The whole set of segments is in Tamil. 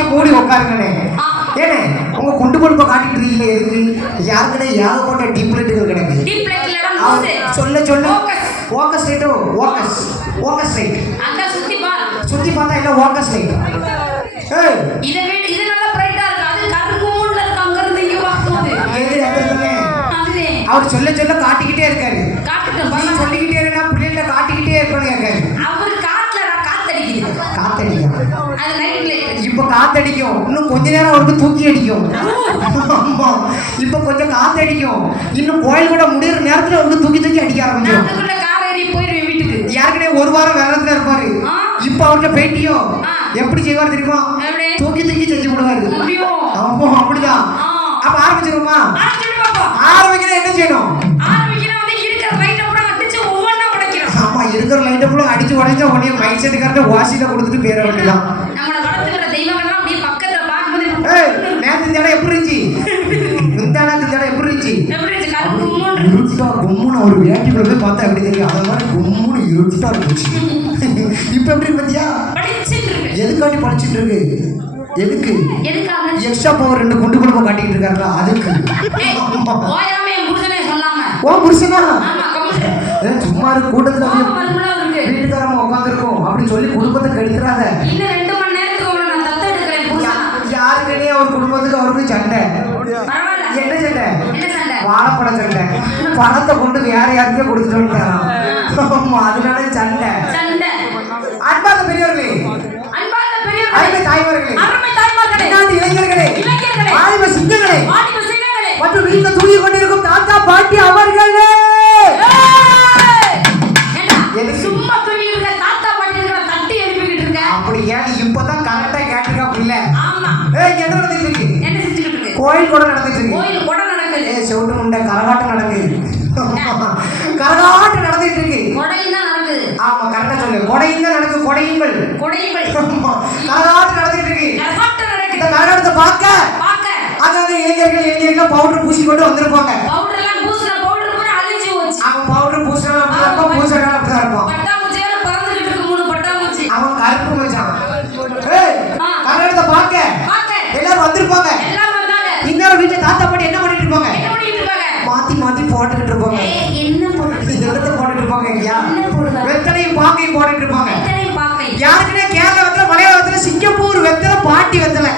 வாயை மூடி உட்காருங்கண்ணே. ஏனே உங்க குண்டு பொறுப்பை காட்டிட்டு இருக்கீங்க எதுக்கு? யாருக்குனே ஏகப்பட்ட டீப்லெட்டுகள் கிடக்கு. சொல்ல சொல்ல ஓக்கஸ் லைட்டோ ஓக்கஸ் லைட் சுத்தி பார்த்தா என்ன ஓக்கஸ் லைட்? இதை விட இது நல்லா பிரைட்டா இருக்கு. அது கருங்கூன்ல இருக்கு. அங்க இருந்து இங்க பாக்குது. எது அதுதானே? அவர் சொல்ல சொல்ல காட்டிக்கிட்டே இருக்காரு. காட்டுங்க சொல்லிக்கிட்டே இருந்தா பிள்ளைல காட்டிக்கிட்டே இருக்கணும் இருக்காரு. அவர் காட்ல காத்தடிக்குது. காத்தடிக்கும். அது நைட் லைட். இப்ப காத்தடிக்கும். இன்னும் கொஞ்ச நேரம் அவருக்கு தூக்கி அடிக்கும். ஆமா இப்ப கொஞ்சம் காத்தடிக்கும். இன்னும் கோயில் கூட முடியற நேரத்துல அவருக்கு தூக்கி தூக்கி அடிக்க ஆரம்பிக்கும். அதுக்குள்ள கார் ஏறி போயிடுவேன் வீட்டுக்கு. யாருக்கனே ஒரு வாரம் வேறத்துல இருப்பாரு. இப்ப அவர்கிட்ட பேட்டியோ எப்படி செய்வார் தெரியுமா? தூக்கி தூக்கி செஞ்சு விடுவாரு. ஆமா அப்படிதான். அப்ப ஆரம்பிச்சிருமா? ஆரம்பிக்கிற என்ன செய்யணும்? ஆமா இருக்கிற லைட்டை கூட அடிச்சு உடைச்சா உடனே மைக் செட் கரெக்டா வாசியில கொடுத்துட்டு பேர வேண்டியதான். நேற்று இந்த இடம் எப்படி இருந்துச்சு? இந்த இடம் எப்படி இருந்துச்சு? இருட்டா கும்முன்னு ஒரு வேட்டிக்குள்ள போய் பார்த்தா எப்படி தெரியும்? அது மாதிரி கும்முன்னு இருட்டா இருந்துச்சு. இப்ப எப்படி பத்தியா? எதுக்காண்டி படிச்சுட்டு இருக்கு? எதுக்கு? எக்ஸ்ட்ரா பவர் 2 குண்டு குடும்பம் காட்டிக்கிட்டு இருக்காங்களா? அதுக்கு. ஓ புருஷனா? சும்மா இருக்கு கூட்டத்துல வீட்டுக்காரமா உட்காந்துருக்கோம் அப்படின்னு சொல்லி குடும்பத்தை கெடுக்கிறாத. யாருக்குன்னே அவர் குடும்பத்துக்கு அவருக்கு சண்டை. என்ன சண்டை? வாழைப்பழ சண்டை. பணத்தை கொண்டு வேற யாருக்கே கொடுத்துட்டு அதனால சண்டை. அன்பார்ந்த பெரியவர்களே, அருமை தாய்மார்களே, இளைஞர்களே, வாலிப சிங்கங்களே மற்றும் வீட்டில் தூங்கி கொண்டிருக்கும் தாத்தா பாட்டி அவர்களே, சும்மா தூங்கிட்டு தாத்தா பாட்டி தட்டி எழுப்பிக்கிட்டு இருக்க. அப்படி ஏன் இப்பதான் கரெக்டா கேட்டிருக்கா புள்ள? ஆமா. என்ன நடந்துட்டு இருக்கு? என்ன செஞ்சுட்டு இருக்கு? கோயில் கூட நடந்துட்டு இருக்கு. கோயில் கூட நடக்குது. செவுட்டு முண்டை கரகாட்டம் நடக்குது. கரகாட்டம் நடந்துட்டு இருக்கு. கொடையும் தான் நடக்குது. ஆமா கரெக்டா சொல்லு. கொடையும் தான் நடக்குது. கொடையுங்கள் கரகாட்டம் நடந்துட்டு இருக்கு. கரகாட்டம் நடக்குது. இந்த கரகாட்டத்தை பார்க்க அதாவது இளைஞர்கள் பவுடர் பூசி கொண்டு வந்திருப்பாங்க. பவுடர் எல்லாம் பூசுற பவுடர் கூட அழிஞ்சு போச்சு. அவன் பவுடர் பூசுறா இருக்கும். பட்டாம்பூச்சியால பறந்துகிட்டு இருக்கு 3 பட்டாம்பூச்சி. அவன் கருப்பு மச்சான். கரகாட்டத்தை பார்க்க எல்லாரும் வந்திருப்பாங்க. இன்னொரு வீட்டுல தாத்தா பாட்டி என்ன பண்ணிட்டு இருப்பாங்க? மாத்தி போட்டுக்கிட்டு இருப்பாங்க. என்ன போட்டுட்டு இருப்பாங்க? வெத்தலையும் பாக்கையும் போட்டுட்டு இருப்பாங்க. யாருக்குன்னே கேரளத்துல மலையாளத்துல சிங்கப்பூர் வெத்தலை பாட்டி வெத்தலை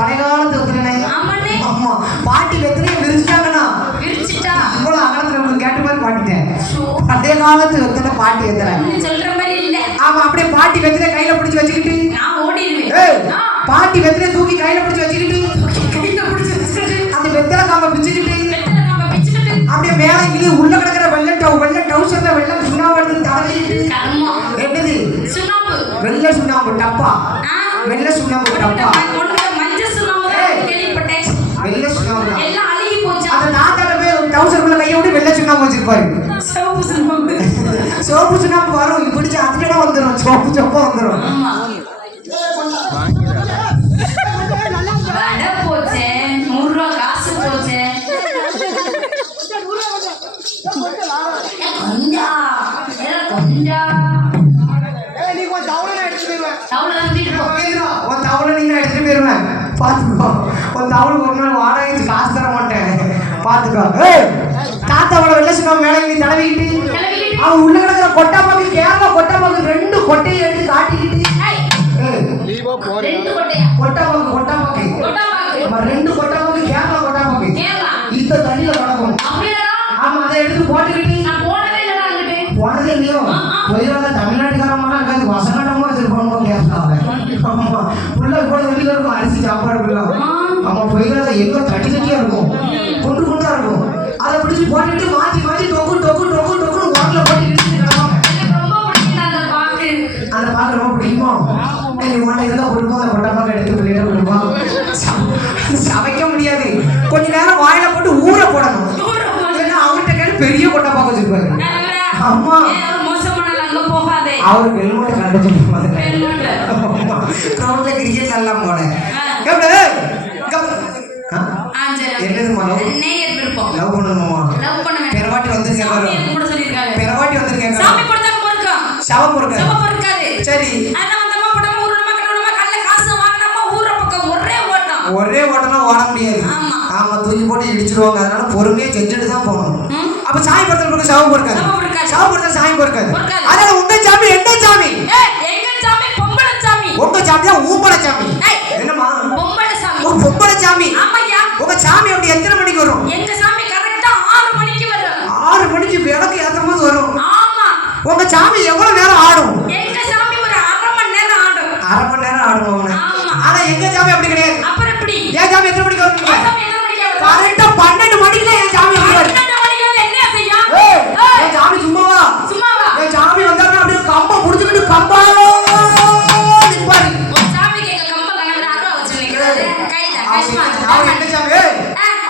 பழையகாலத்து வெத்தலை. ஆமா பாட்டி வெத்தலையை விரிச்சிட்டாங்கன்னா இவ்வளவு அகலத்துல கேட்ட மாதிரி பாட்டிட்டேன். பழைய காலத்து வெத்தலை பாட்டி வெத்தலை சொல்ற மாதிரி இல்ல. ஆமா அப்படியே பாட்டி வெத்தலை கையில பிடிச்சு வச்சுக்கிட்டு நான் ஓடிடுவேன். பாட்டி வெத்தலை தூக்கி கையில பிடிச்சு வச்சுக்கிட்டு அந்த வெத்தலை காம்ப பிச்சுக்கிட்டு அப்படியே மேல இது உள்ள கிடக்கிற வெள்ளை டவுசர்ல வெள்ளை சுண்ணாம்பு எடுத்து தடவிட்டு என்னது சுண்ணாம்பு வெள்ளை சுண்ணாம்பு டப்பா வெள்ளை சுண்ணாம்பு டப்பா மஞ்சள் சுண்ணாம்பு கேள்விப்பட்டேன். வெள்ளை சுண்ணாம்பு எல்லாம் அழுகி போச்சு. அந்த தாத்தால போய் டவுசருக்குள்ள கையை விட்டு வெள்ளை சுண்ணாம்பு வச்சிருப்பாரு. சோப்பு சுண்ணாம்பு வரும் இப்படி அதுக்கெல்லாம் வந்துடும். சோப்பா வந்துடும். போச்சு 100 ரூபா காசு போச்சு. தாத்தாவோட வெள்ள சுண்ணாம்பு மேல தடவிக்கிட்டு அவன் உள்ள கிடக்கிற கொட்டாப்பாக்கு கேரளா கொட்டாப்பாக்கு 2 கொட்டையை எடுத்து காட்டிக்கிட்டு கொட்டாப்பாக்கு 2 கொட்டாப்பாக்கு கேரளா கொட்டாப்பாக்கு இந்த தண்ணியில கிடக்கும். ஆமா அதை எடுத்து போட்டுக்கிட்டு போனதே இல்லையோ போயிடாத தமிழ்நாட்டுக்காரமான இருக்காது வசகட்டமா வச்சிருப்பாங்க கேரளாவை. ஆமா உள்ள கூட வெளியில இருக்கும் அரிசி சாப்பாடு இருக்கலாம். ஆமா போயிடாத எங்க தட்டியா இருக்கும் கொண்டா இருக்கும். அதை பிடிச்சி போட்டுட்டு மாத்தி டொக்கு ஓட்டல போட்டு அந்த பாட்டு ரொம்ப பிடிக்குமோ? இதெல்லாம் கொடுப்போம். அந்த கொட்டப்பாக்க எடுத்து வெளியில கொடுப்போம். சமைக்க முடியாது. கொஞ்ச நேரம் வாயில போட்டு ஊற போடணும். ஏன்னா அவர்கிட்ட கேட்டு பெரிய கொட்டப்பாக்க வச்சிருப்பாரு. அம்மா அவருக்கு ஹெல்மெட் கண்டுச்சு கிரௌண்ட்ல கிரிக்கெட் எல்லாம் போல என்னதுமா லவ் பண்ணணுமா? பெரவாட்டி வந்திருக்காரு. சவம் பொறுக்காது. சரி ஒரே ஓட்டலாம் ஓட முடியாது. ஆமா. ஆமா, தூக்கி போட்டு இடிச்சிருவாங்க. அதனால பொறுமையா செஞ்சுட்டு தான் போகணும். அப்ப சாமி படத்துல சாவு பொறுக்காது. சாவு படத்துல சாமி பொறுக்காது. அதனால உங்க சாமி என்ன சாமி? எங்க சாமி பொம்பளை சாமி. உங்க சாமியா ஊம்பளை சாமி? என்னமா பொம்பளை சாமி? பொம்பளை சாமி. ஆமாய்யா. உங்க சாமி அப்படி எத்தனை மணிக்கு வரும்? எங்க சாமி கரெக்டா 6 மணிக்கு வரும். 6 மணிக்கு விளக்கு ஏத்தும் போது வரும். ஆமா. உங்க சாமி எவ்வளவு நேரம் ஆடும்? எங்க சாமி ஒரு 1/2 மணி நேரம் ஆடும். 1/2 மணி நேரம் ஆடுவாங்க. ஆமா. ஆனா எங்க சாமி அப்படி கிடையாது. அப்புறம் எப்படி? என் சாமி எத்தனை மணிக்கு வரும்? என் சாமி எத்தனை மணிக்கு வரும்? கரெக்டா 12 மணிக்கு என் சாமி வருவாரு. 12 மணிக்கு வந்து என்ன செய்யும்? என் சாமி சும்மாவா? சும்மாவா? என் சாமி வந்தாருன்னா அப்படியே கம்ப புடிச்சுக்கிட்டு கம்பாலோ நிப்பாரு. உன் சாமிக்கு எங்க கம்ப கணவர் அருவா வச்சு நிக்கிறாரு. கைதா கஷ்மா. அவர் என்ன சாமி?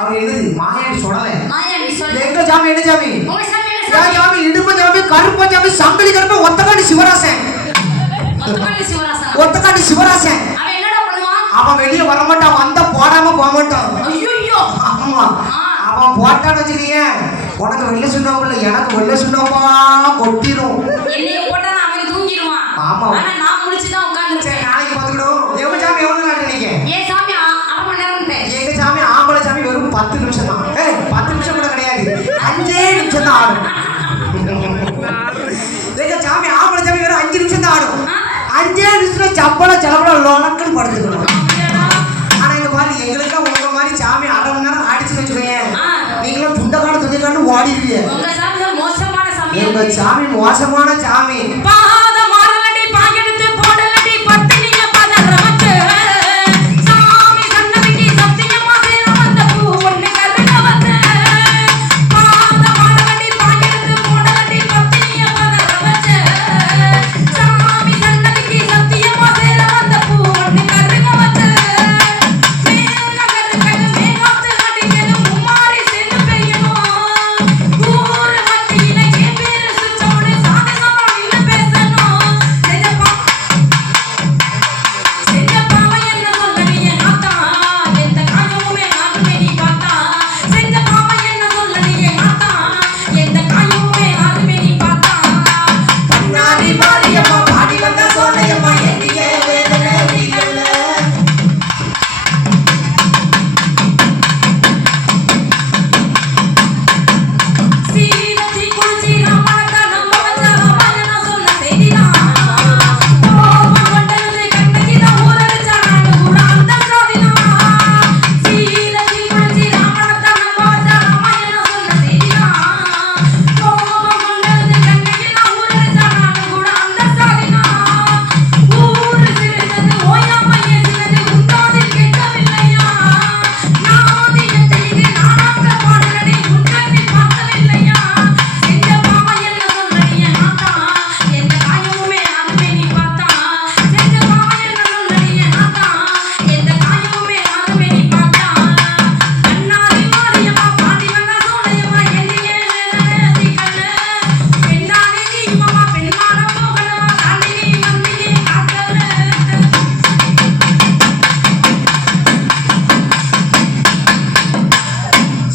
அவர் என்னது மாயாண்டி சொல்லல. மாயாண்டி சொல்லு. எங்க சாமி என்ன சாமி? உங்க சாமி என்ன என் சாமி? சாமி இடுப்பு சாமி, கருப்பு சாமி, சம்பளி கருப்பு, ஒத்தக்காண்டி சிவராசன். மொத்தமாடி சிவராசன். ஒத்தக்காண்டி சிவராசன். அவன் என்னடா பண்ணுவான்? அவன் வெளியே வர மாட்டான், வந்தா போடாம போக மாட்டான். ஐயோ. ஆமா, அவன் போட்டான்னு வச்சுக்கீங்க, உனக்கு வெள்ளை சுண்ணாம்பு இல்ல, எனக்கு வெள்ளை சுண்ணாம்பா கொட்டிடும். என்னைய போட்டா அவன் தூங்கிடுவான். ஆமா. ஆனா நான் முடிச்சு தான் உட்கார்ந்துட்டேன். நாளைக்கு பாத்துக்கிடும். எங்க சாமி எவ்வளவு நாள் நீங்க? ஏன் சாமி 1/2 மணி நேரம்? எங்க சாமி ஆம்பளை சாமி வெறும் 10 நிமிஷம் தான். 10 நிமிஷம் கூட கிடையாது, 5 நிமிஷம் தான் ஆடும். எங்க சாமி ஆம்பளை சாமி வெறும் 5 நிமிஷம் தான் ஆடும். 5 நிமிஷத்துல சப்பல சலப்பல லோனக்குன்னு படுத்துக்கணும். ஆனா இங்க பாரு, எங்களுக்கு உங்க மாதிரி சாமி 1/2 மணி நேரம் ஆடிச்சுன்னு வச்சுக்கோங்க, நீங்களும் துண்டக்கான துணிக்காண்டு ஓடிடுவீங்க. உங்க சாமி தான் மோசமான சாமி. எங்க சாமி மோசமான சாமி. பாத மாறலடி பாயெடுத்து போடலடி பத்தினிய பதற வச்சு சாமி சன்னதிக்கு சத்தியமா சேர வந்த பூ ஒண்ணு கருக வந்து பாத மாறலடி பாயெடுத்து போடலடி பத்தினிய பதற வச்சு சாமி சன்னதிக்கு சத்தியமா சேர வந்த பூ ஒண்ணு கருக வந்து மேகத்து அடிக்கணும் மும்மாரி சென்று பெய்யணும் ஊரு மத்தியில என் பேரு சுச்சோடு சாதகமா நின்னு பேசணும் செஞ்சப்பாவை என்ன சொல்ல நீ நாத்தா எந்த காயமுமே ஆகுமே நீ பார்த்தா செஞ்சப்பாவை என்ன சொல்ல நீ நாத்தா எந்த காயமுமே ஆகுமே நீ பார்த்தா பண்ணாரி மாரியம்மா பாடி வந்த சோலையம்மா எண்ணியே வேதனை நீங்கள்ல. சீரத்தி குளிச்சி ராமனக்கா நம்ம வச்ச ராமாயண சொன்ன செய்திதான் கோபம் கொண்டது கண்ணகிதான் ஊரடிச்சா நாடு கூட அந்த சாதிதான் சீரத்தி குளிச்சி ராமனக்கா நம்ம வச்ச ராமாயண சொன்ன செய்திதான் கோபம் கொண்டது கண்ணகிதான் ஊரடிச்சா நாடு கூட அந்த சாதிதான் ஊரு சிரித்தது ஓயாம ஏசினது உண்டாதில் கேட்கவில்லையா நாதியத்தையே நானாக்க பாடலடி உன்கண்ணி பார்க்கவில்லையா செஞ்ச பாவ என்ன சொல்லடிய நாத்தா எந்த காயமுமே ஆகுமே நீ பார்த்தா செஞ்ச பாவ என்ன சொல்லடிய நாத்தா எந்த காயமுமே ஆகுமே நீ பார்த்தா கண்ணாடி மாரியம்மா பாடி வந்த சோலையம்மா என்னையே வேதனை கண்ணு பெண்ணாடி நீ மாமா பெண்மான போகணும் தாண்டி நீ வந்தியே காக்கல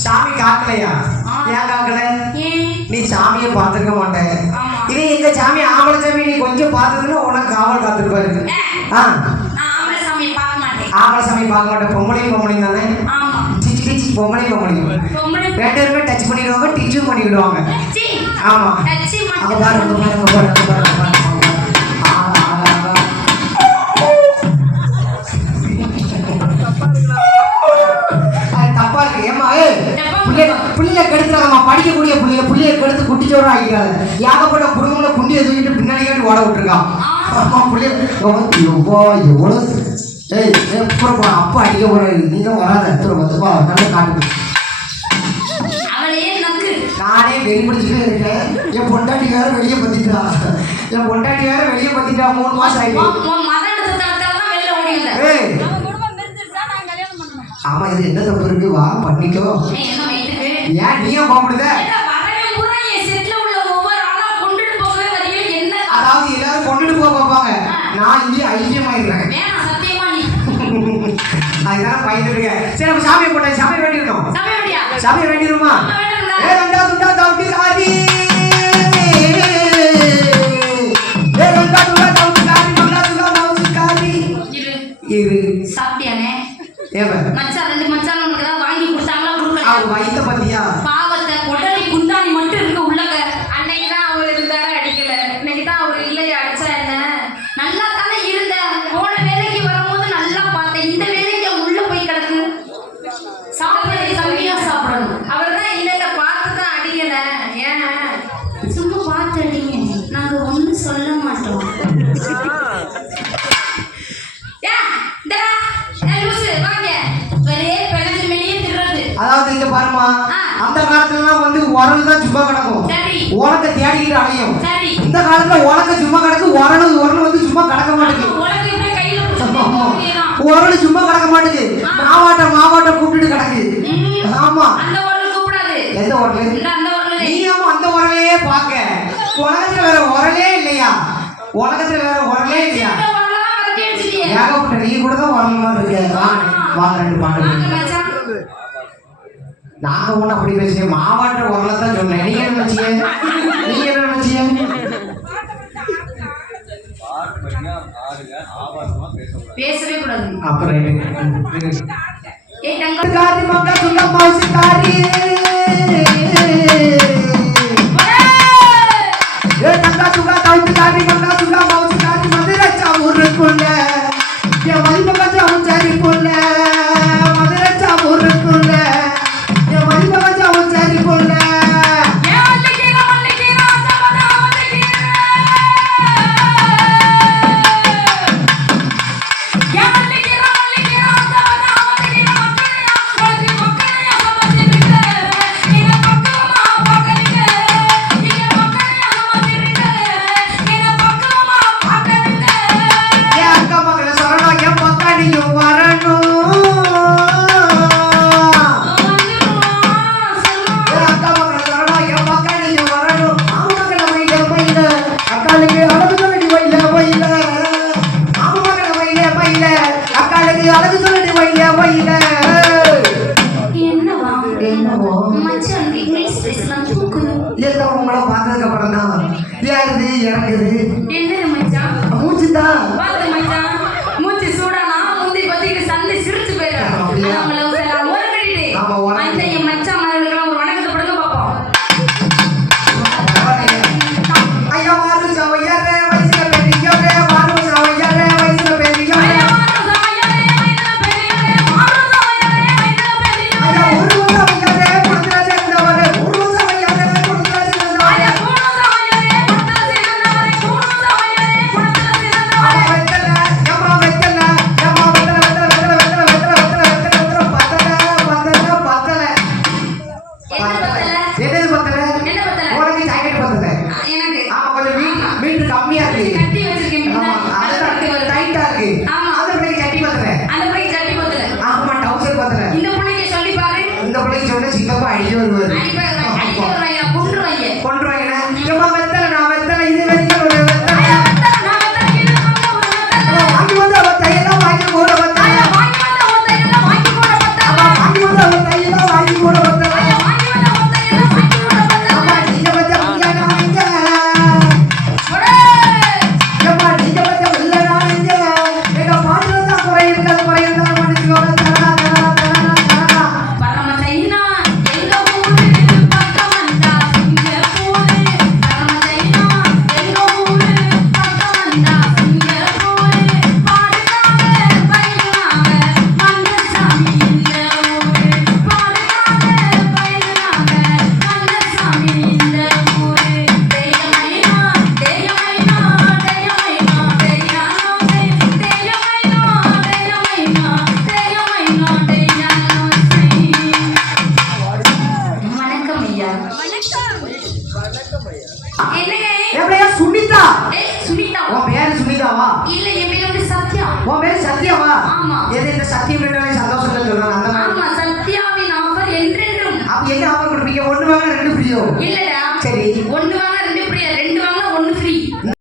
சாமி காக்கலையா? ஏன் காக்கல? ஏன் நீ சாமியை பார்த்துருக்க மாட்டேன். ஆமா. இதே எங்க சாமி ஆம்பளை சாமி நீ கொஞ்சம் பார்த்ததுன்னா உனக்கு காவல் காத்திருப்பாரு. நான் ஆம்பளை சாமியை பார்க்க மாட்டேன். ஆம்பளை சாமி பார்க்க மாட்டேன், பொம்பளையும் தானே. ஆமா. சிச்சி சிச்சி பொம்பளையும் பொம்பளை 2 பேருமே டச் பண்ணிடுவாங்க, டிச்சும் பண்ணி விடுவாங்க. சி ஆமா. டச்சி அங்க பாரு, அங்க பாரு, அங்க பாரு, அங்க பாரு, அங்க பாரு, அங்க பாரு. அது தப்பா இருக்கு. ஏம்மா, பிள்ளைய கெடுத்துறாங்கம்மா, படிக்கக்கூடிய பிள்ளைய கெடுத்து குட்டிச்சோறு ஆகிக்கிறாங்க. ஏகப்பட்ட குடும்பங்களை குண்டியை தூக்கிட்டு பின்னாடி காட்டி ஓட விட்டுருக்கான். அம்மா பிள்ளைய எவ்வளோ அப்பா அடிக்க போறாரு, நீங்களும் வராத வந்துப்பா நல்ல காட்டு. அவளையே நக்கு நானே வெளிப்படுத்திட்டே இருக்கேன். என் பொண்டாட்டி வேற வெளியே பத்திட்டா. 3 மாசம் ஆயிடுச்சு. உன் மத எடுத்ததால தான் வெளில ஓடி வந்த ஏய், அவன் குடும்பம் தெரிஞ்சிருச்சா நான் கல்யாணம் பண்ணணும். ஆமா, இது என்ன தப்பு இருக்கு? வா பண்ணிக்கோ. என்ன வயித்துக்கு ஏன் நீயும் கூப்பிடுத? ஏடா வரவே பூரா என் செட்ல உள்ள ஒவ்வொரு ஆளா கொண்டுட்டு போகவே வரீங்க என்ன? அதாவது எல்லாரும் கொண்டுட்டு போக பார்ப்பாங்க, நான் இங்கே ஐக்கியமாயிடுறேன். வேணாம் சத்தியமா நீ அதனால பயந்துட்டு இருக்கேன். சரி, நம்ம சாமியை போட்டேன். சாமி வேண்டிடணும். சமய முடியா சாமியை வேண்டிடுமா? ஏ ரெண்டா துண்டா தவுட்டி காரி, ஏ ரெண்டா துண்டா தவுட்டி காரி, மங்களா துண்டா தவுட்டி காரி. இரு இரு. சாப்பிட்டியானே? ஏவன் மச்சான் 2 மச்சான் உனக்கு ஏதாவது வாங்கி கொடுத்தாங்களா கொடுக்கல அவங்க வயித்த பத்தியா பாவத்தை கொடலி குந்தாணி மட்டும் இருக்கு உள்ளக அன்னைக்கு தான் அவர் இருந்தாரு அடிக்கல, இன்னைக்கு தான் அவர் இல்லையா அடிச்சா என்ன? நல்லா தானே இருந்த போன வேலைக்கு வரும்போது நல்லா பார்த்தேன் இந்த வேலைக்கு உள்ள போய் கிடக்கு சாப்பிட கம்மியா சாப்பிடணும் அவர் தான் இல்லைல்ல, பார்த்து தான் அடிக்கல. ஏன் சும்மா பார்த்து அடிங்க நாங்க ஒண்ணும் சொல்ல மாட்டோம் அதாவது இங்க பாருமா அந்த காலத்துல வந்து உரல் தான் சும்மா கிடக்கும் உலக தேடிக்கிட்டு அலையும் இந்த காலத்துல உலக சும்மா கிடக்கு உரல் வந்து சும்மா கிடக்க மாட்டேங்குது உரல் சும்மா கிடக்க மாட்டேங்குது மாவாட்டம் கூப்பிட்டு கிடக்கு ஆமா எந்த உரல் நீயும் அந்த உரலையே பாக்க உலகத்துல வேற உரலே இல்லையா உலகத்துல வேற உரலே இல்லையா ஏகப்பட்ட நீ கூட தான் உரல் மாதிரி இருக்கு வாங்க 2 பாட்டு நாங்க ஒண்ணு அப்படி பேசுறேன் மாவாட்ட உரலை தான் சொன்னேன் நீங்க என்ன நினைச்சீங்க பேசவே கூடாது அப்புறம் ஏ தங்க காரி மங்கா சுங்க மௌசி காரி ஏ தங்கா சுங்க தவுத்து காரி மங்கா சுங்க மௌசி காரி மதுரை ஊருக்குள்ள என் மதிப்பக சரி புள்ள மதுரை ஊருக்குள்ள என் மதிப்பக சரி புள்ள மூச்சு சூடானா முந்தி பத்திக்கு சந்தை சிரிச்சு போயிடும் மச்சான் ஒரு வணக்கத்தை படுங்க பார்ப்போம் சரி